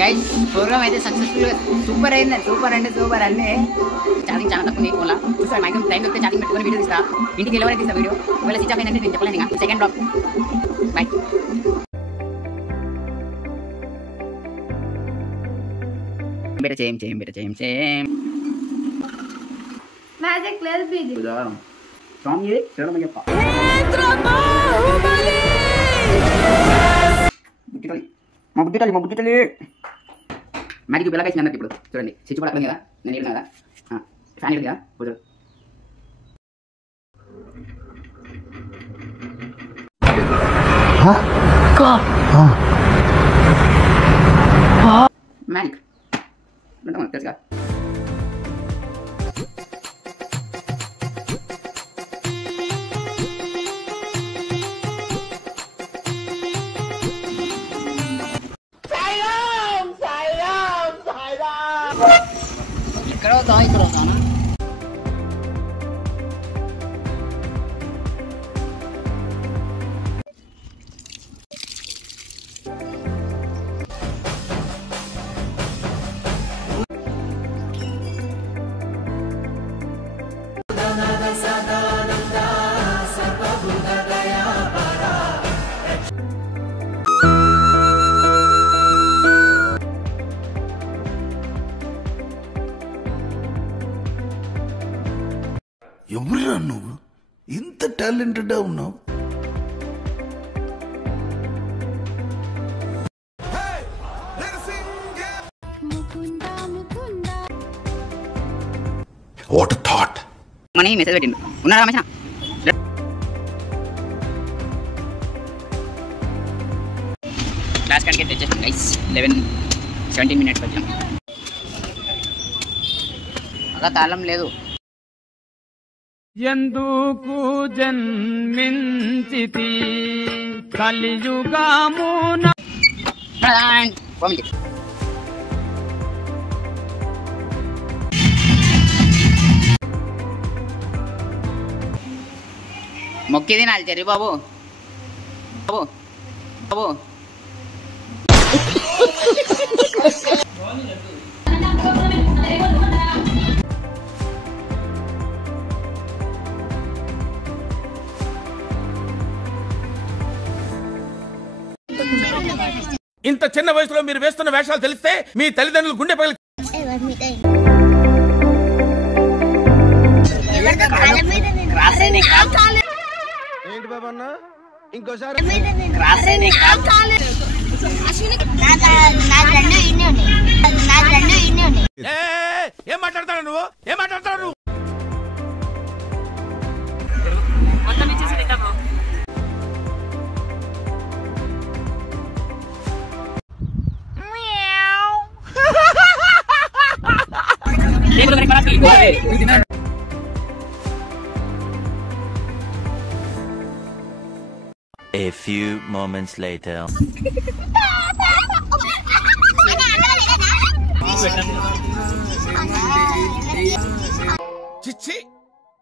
Guys programme అయితే successful super అయింది. Super అంటే సూపర్ అన్నీ. ఛార్జింగ్ చాలా తక్కువ ఫోన్లో చూస్తాను. మ్యాక్సిమం టైం దొరికితే ఛార్జింగ్ పెట్టుకుని వీడియో తీస్తా. ఇంటికి వెళ్ళవరైతే తీస్తా వీడియో. ఒకవేళ స్విచ్ ఆఫ్ అయిందంటే నేను చెప్పలేను. ఇంకా సెకండ్ బ్లాక్. బాయ్. బెట చేయం మ్యాజిక్ లేదు బీజీ సాంగ్ ఇది చూడడం చెప్ప మా బుద్ధి మ్యాజిక్ బిల్లగా ఇచ్చింది అందరికి. ఇప్పుడు చూడండి స్విచ్ కూడా అక్కడ కదా, నేను వెళ్ళిన కదా, ఫ్యాన్ వెళ్ళి కదా కూర్చోడు. మ్యాజిక్ తెలుసుగా. ఇక్కడ అవుతానా ఎవరురా నువ్వు ఇంత టాలెంటెడ్ ఉన్నావు? What a thought. Money message పెట్టిండు. ఉన్నారా రమేష్? క్లాస్ కాడికి తెచ్చేసాం గైస్. 11-17 minutes వచ్చాం. అలా తాళం లేదు. ఎందుకు జన్మించితి కలియుగమున మొక్కి తినాలి చెర్రి బాబు. బాబు బాబు ఇంత చిన్న వయసులో మీరు వేస్తున్న వేషాలు తెలిస్తే మీ తల్లిదండ్రులు గుండె పగిలి. ఏంటి బాబన్న ఇంకోసారి ఏం మాట్లాడతాడు నువ్వు? ఏం మాట్లాడతాడు నువ్వు? A few moments later. చిచ్చి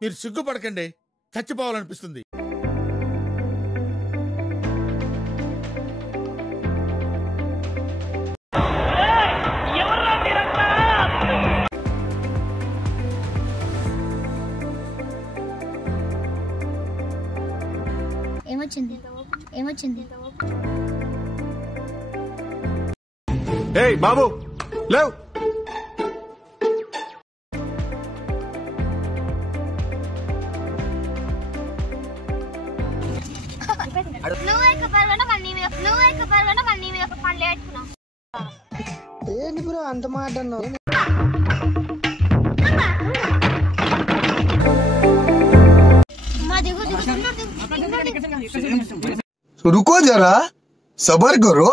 మీరు సిగ్గుపడకండి, చచ్చిపోవాలనిపిస్తుంది. ఏమొచ్చింది ఏయ్ బాబు లేవ్. ఏంటి బ్రో అంత మాట అన్నావు? रुको जरा सबर करो.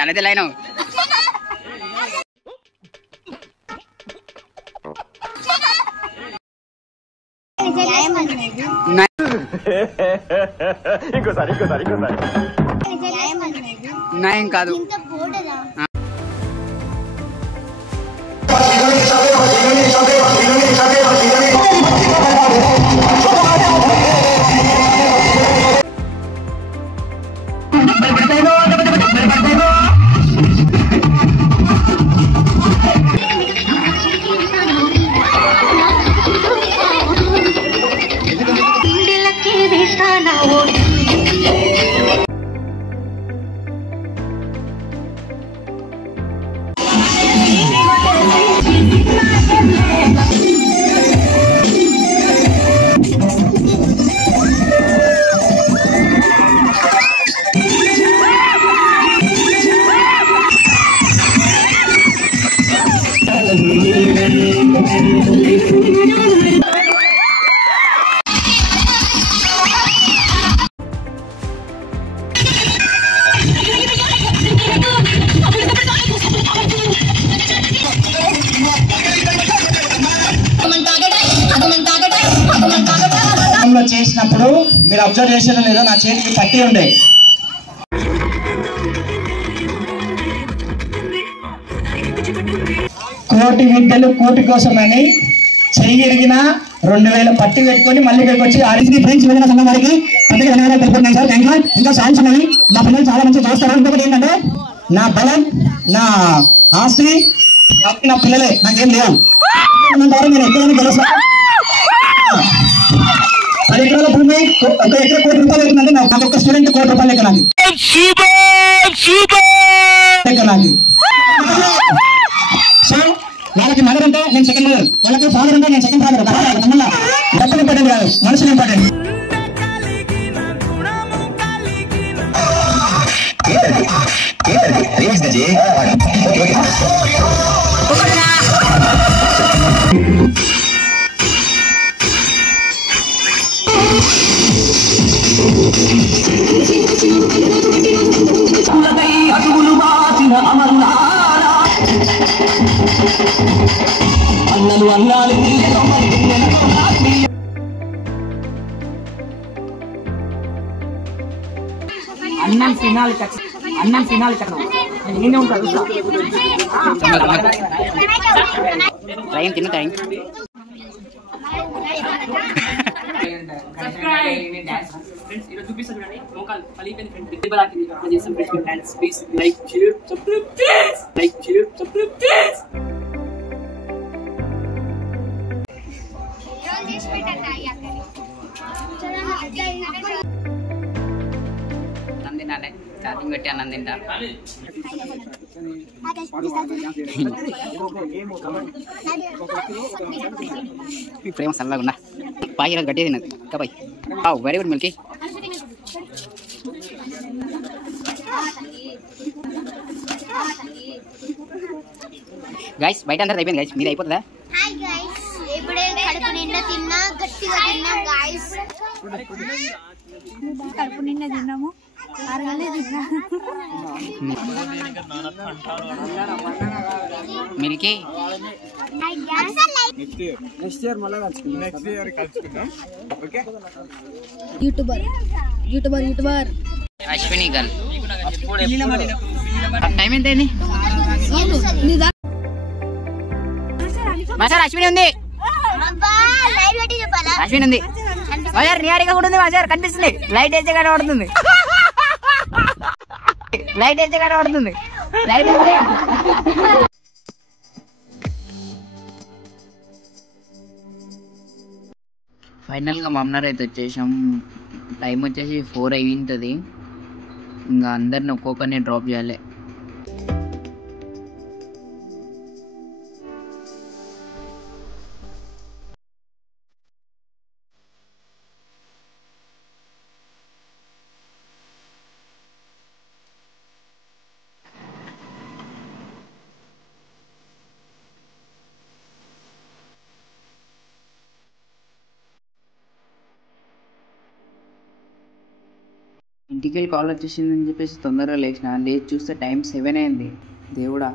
చాలా తెల్లైన కాదు. చేసినప్పుడు మీరు అబ్జర్వ్ చేసేదో లేదో నా చేతికి పట్టి ఉండే కోటి విద్యలు కోటి కోసమని చెయ్యి ఎరిగిన 2000 పట్టి పెట్టుకొని మళ్ళీ ఇక్కడికి వచ్చి ఆర్ఎస్పీ ఫ్రెండ్స్ వెళ్ళిన సంఘం వారికి ప్రతి ధన్యవాదాలు తెలుపుతున్నాను సార్. Thank you. ఇంకా సాంగ్స్ ఉన్నాయి, మా పిల్లలు చాలా మంచి చేస్తారు. ఇంకొకటి ఏంటంటే నా బలం నా ఆస్తి నా పిల్లలే, నాకేం లేవు. నేను ఎక్కడైనా గెలుస్తాను. 10 ఎకరాల భూమి 1 ఎకరా ₹1 కోటి అవుతుందంటే నాకు ఒక స్టూడెంట్ ₹1 కోటి లెక్క నాకు సో వాళ్ళకి మదర్ అంటే నేను సెకండ్ మదర్, వాళ్ళకి ఫాదర్ అంటే నేను సెకండ్ ఫాదర్. డబ్బులు ఇంపార్టెంట్ కాదు, మనుషులు ఇంపార్టెంట్. అన్నం తినాలి నేనే ఉంటాను. ట్రైన్ తిను ట్రైన్ నందినానే ఛార్జింగ్ పెట్టి అన్నం తింటా. ప్రేమ సల్లగా ఉన్నా పాయి గట్టి తిన్నది cowboy. Very good Milky. Guys బయట అందరూ అయిపోయింది గైస్, మీది అయిపోతుందా? హాయ్ గైస్, ఇప్పుడే కడుపు నిండా తిన్నా, గట్టిగా తిన్నా గైస్. కడుపు నిండా తిన్నాము, అరగలే తిన్నా. మిల్కీ నెక్స్ట్ ఇయర్ మళ్ళీ కలుసుకుందాం. ఓకే. యూట్యూబర్ అశ్విని గల్ టైం ఎంత అయింది? మాసార్ అశ్విని ఉంది, అశ్విని ఉంది మాసార్. నియారిగా కూడా ఉంది మాసార్, కనిపిస్తుంది. లైట్ వేస్తే కనబడుతుంది, లైట్ వేస్తే కనబడుతుంది. లైట్ వేస్తే ఫైనల్గా మమ్మల్ని అయితే వచ్చేసాం. టైం వచ్చేసి 4 అయింటుంది. ఇంకా అందరిని ఒక్కొక్కరిని డ్రాప్ చేయాలి. ఇంటికి వెళ్ళి కాల్ వచ్చేసిందని చెప్పేసి తొందరగా లేచి చూస్తే టైం 7 అయింది. దేవుడా